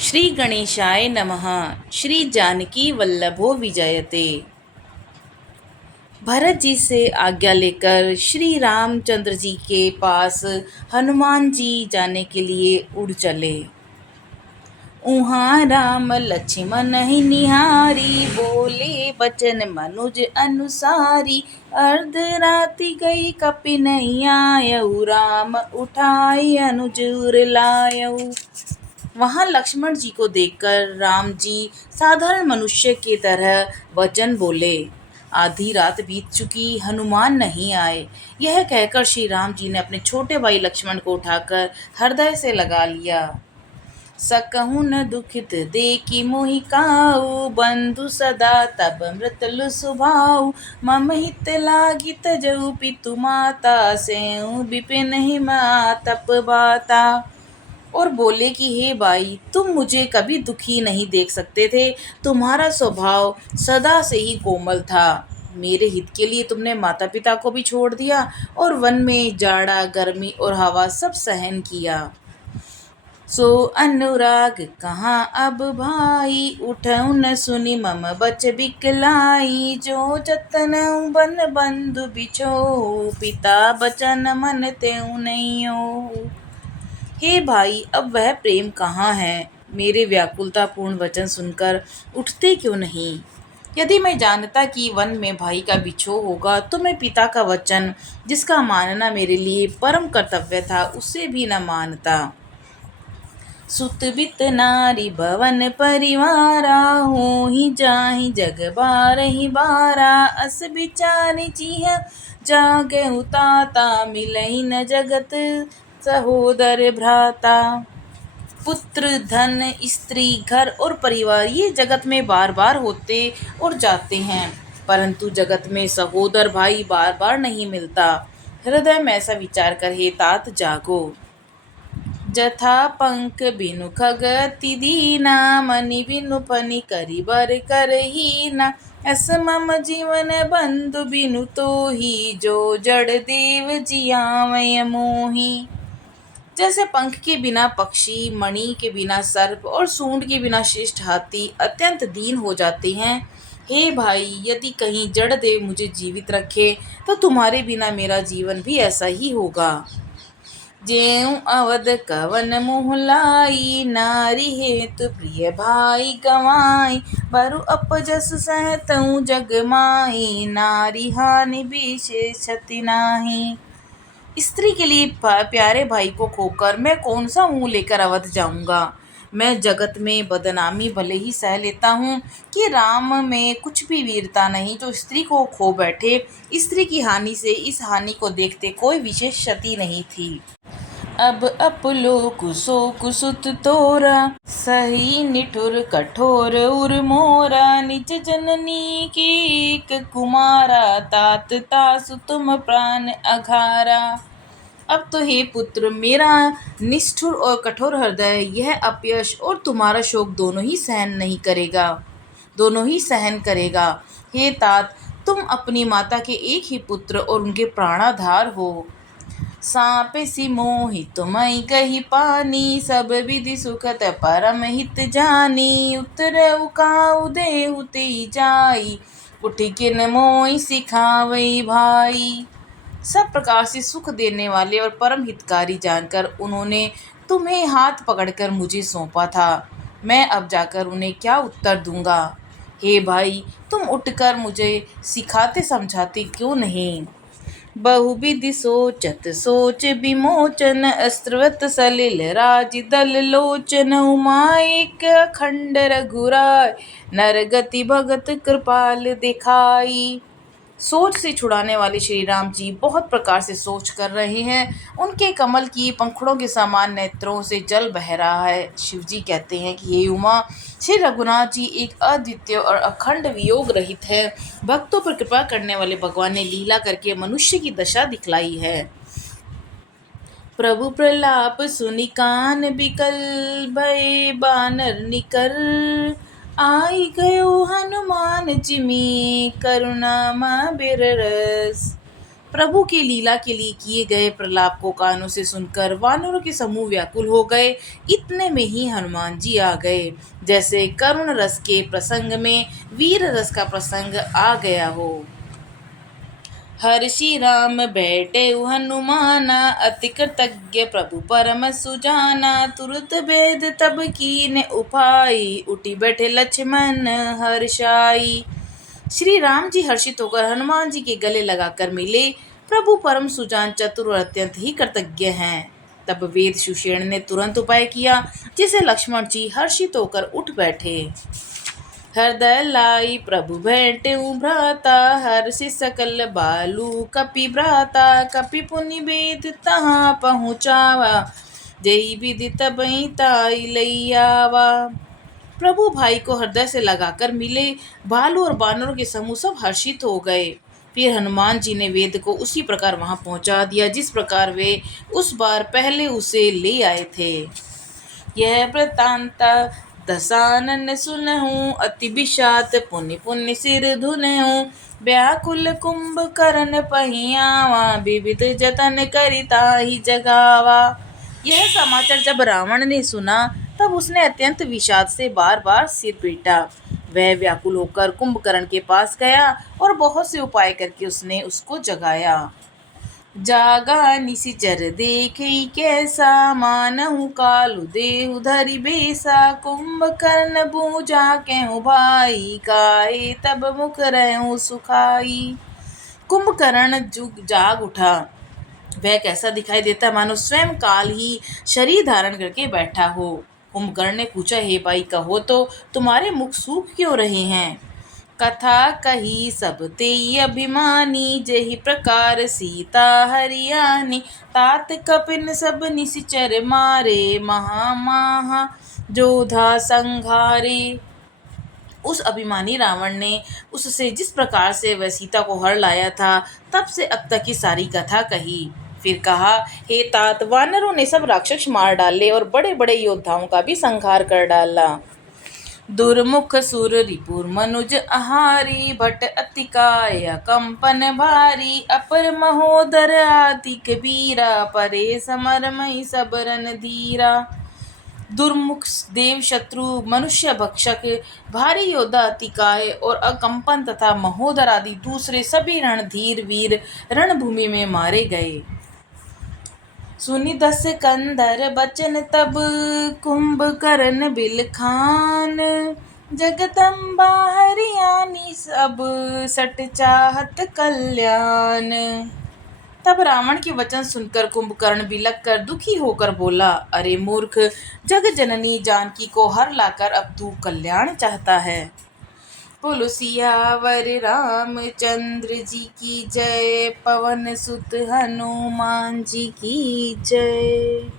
श्री गणेशाय नमः। श्री जानकी वल्लभो विजयते। भरत जी से आज्ञा लेकर श्री रामचंद्र जी के पास हनुमान जी जाने के लिए उड़ चले। उहाँ राम लक्ष्मण ही निहारी, बोले बचन मनुज अनुसारी। अर्ध राति गई कपि नहीं आयऊ, राम उठाई अनुज उर लायऊ। वहां लक्ष्मण जी को देखकर राम जी साधारण मनुष्य की तरह वचन बोले। आधी रात बीत चुकी, हनुमान नहीं आए। यह कहकर श्री राम जी ने अपने छोटे भाई लक्ष्मण को उठाकर हृदय से लगा लिया। सकहु न दुखित देखी मोहि काऊ, बंधु सदा तब मृतलु सुभाऊ। मम हित लागी तजऊ पितु माता, सेऊ बिपिन हिम आतप बाता। और बोले कि हे भाई, तुम मुझे कभी दुखी नहीं देख सकते थे। तुम्हारा स्वभाव सदा से ही कोमल था। मेरे हित के लिए तुमने माता पिता को भी छोड़ दिया और वन में जाड़ा गर्मी और हवा सब सहन किया। सो अनुराग कहाँ अब भाई, उठऊ न सुनी मम बच बिकलाई। जो जतन बन बंधु बिछो, पिता बचन मन तेऊ नहीं हो। हे भाई, अब वह प्रेम कहाँ है। मेरे व्याकुलतापूर्ण वचन सुनकर उठते क्यों नहीं। यदि मैं जानता कि वन में भाई का बिछोह होगा तो मैं पिता का वचन, जिसका मानना मेरे लिए परम कर्तव्य था, उसे भी न मानता। सुत बित नारी भवन परिवारा, हो ही जाहि जग बारहि बारा। अस विचारि जिह जागे ताता, मिलहि न जगत सहोदर भ्राता। पुत्र धन स्त्री घर और परिवार ये जगत में बार बार होते और जाते हैं, परंतु जगत में सहोदर भाई बार बार नहीं मिलता। हृदय में ऐसा विचार कर हे तात जागो। जथा पंख बिनु खगति दीना, मनि बिनु फनि करि बर करहीना। अस मम जीवन बंधु बिनु तोही, जो जड़ देव जियावय मोही। जैसे पंख के बिना पक्षी, मणि के बिना सर्प और सूंड के बिना शिष्ट हाथी अत्यंत दीन हो जाते हैं, हे भाई, यदि कहीं जड़ देव मुझे जीवित रखे तो तुम्हारे बिना मेरा जीवन भी ऐसा ही होगा। जेऊ अवध कवन मोह लाई, नारी हेतु प्रिय भाई गवाई। बरु अपजस सहतऊ जग माही, नारी हानि विशेष क्षति नाही। स्त्री के लिए प्यारे भाई को खोकर मैं कौन सा मुंह लेकर अवध जाऊंगा। मैं जगत में बदनामी भले ही सह लेता हूँ कि राम में कुछ भी वीरता नहीं जो स्त्री को खो बैठे। स्त्री की हानि से इस हानि को देखते कोई विशेष क्षति नहीं थी। अब अपलोक शोक सुत तोरा, सही निठुर कठोर उर मोरा। निज जननी की एक कुमारा, तात तासु तुम प्राण अघारा। अब तो हे पुत्र, मेरा निष्ठुर और कठोर हृदय यह अपयश और तुम्हारा शोक दोनों ही सहन करेगा। हे तात, तुम अपनी माता के एक ही पुत्र और उनके प्राणाधार हो। सापे सी मोहि तुमई गही पानी, सब विधि सुखत परम हित जानी। उतर उकाऊ देहु तेई जाई, उठी किन मोहि सिखावई भाई। सब प्रकार से सुख देने वाले और परम हितकारी जानकर उन्होंने तुम्हें हाथ पकड़कर मुझे सौंपा था। मैं अब जाकर उन्हें क्या उत्तर दूंगा। हे भाई, तुम उठकर मुझे सिखाते समझाते क्यों नहीं। बहुविधि सोचत सोच विमोचन, अस्त्रवत सलिल राज दल लोचन। उमाएक अखंड रघुराय, नरगति भगत कृपाल दिखाई। सोच से छुड़ाने वाले श्री राम जी बहुत प्रकार से सोच कर रहे हैं। उनके कमल की पंखुड़ों के समान नेत्रों से जल बह रहा है। शिव जी कहते हैं कि हे उमा, श्री रघुनाथ जी एक अद्वितीय और अखंड वियोग रहित है। भक्तों पर कृपा करने वाले भगवान ने लीला करके मनुष्य की दशा दिखलाई है। प्रभु प्रलाप सुनि कान बिकल, भय बानर निकर। आई गयो हनुमान जिमि, करुणा मा बिररस। प्रभु के लीला के लिए किए गए प्रलाप को कानों से सुनकर वानरों के समूह व्याकुल हो गए। इतने में ही हनुमान जी आ गए, जैसे करुण रस के प्रसंग में वीर रस का प्रसंग आ गया हो। हर्षि राम बैठे हनुमाना, अति कृतज्ञ प्रभु परम सुजाना। तुरत भेद तब कीन उपाई, उठी बैठे लक्ष्मण हर्षाई। श्री राम जी हर्षित होकर हनुमान जी के गले लगाकर मिले। प्रभु परम सुजान, चतुर और अत्यंत ही कृतज्ञ हैं। तब वेद सुषेण ने तुरंत उपाय किया, जिसे लक्ष्मण जी हर्षित होकर उठ बैठे। हृदय लाई प्रभु भेंटेउ भ्राता, हर्षि सकल बालू कपि भ्राता। कपि पुनि वेद तहाँ पहुँचावा, जेहि विधि तबहि ताई लैयावा। प्रभु भाई को हृदय से लगाकर मिले। भालू और बानरों के समूह सब हर्षित हो गए। फिर हनुमान जी ने वेद को उसी प्रकार वहां पहुंचा दिया, जिस प्रकार वे उस बार पहले उसे ले आए थे। यह वृतांत दसानन सुनहु, अति विषाद पुनि पुनि सिर धुनहु। व्याकुल कुंभकर्ण पहियावा, विविध जतन करिता ही जगावा। यह समाचार जब रावण ने सुना, तब उसने अत्यंत विषाद से बार बार सिर पीटा। वह व्याकुल होकर कुंभकर्ण के पास गया और बहुत से उपाय करके उसने उसको जगाया। जागा निशिचर देखई कैसा, मानहु कालु देहु धरि बेसा। कुंभकर्ण बूझा केहु भाई, काहे तब मुख रहु सुखाई। कुंभकर्ण जाग उठा। वह कैसा दिखाई देता, मानो स्वयं काल ही शरीर धारण करके बैठा हो। कुंभकर्ण ने पूछा, हे भाई कहो तो, तुम्हारे मुख सूख क्यों रहे हैं। कथा कही सब तेई अभिमानी, जेहि प्रकार सीता हरियाणी। तात कपिन सब निशिचर मारे, महा जोधा संघारे। उस अभिमानी रावण ने उससे जिस प्रकार से वह सीता को हर लाया था, तब से अब तक की सारी कथा कही। फिर कहा, हे तात, वानरों ने सब राक्षस मार डाले और बड़े बड़े योद्धाओं का भी संहार कर डाला। दुर्मुख सुर रिपुर मनुज आहारी, भट अति काय कंपन भारी। अपर महोदर आति कबीरा, परे समरमई सब रन धीरा। दुर्मुख देव शत्रु, मनुष्य भक्षक, भारी योद्धा अतिकाय और अकंपन तथा महोदर आदि दूसरे सभी रणधीर वीर रणभूमि में मारे गए। सुनि दस कंधर बचन तब, कुंभकर्ण बिलखान। जगदम्बा हरियाणी सब, सट चाहत कल्याण। तब रावण के वचन सुनकर कुंभकर्ण बिलख कर दुखी होकर बोला, अरे मूर्ख, जग जननी जानकी को हर लाकर अब तू कल्याण चाहता है। बोलो सियावर रामचंद्र जी की जय, पवन सुत हनुमान जी की जय।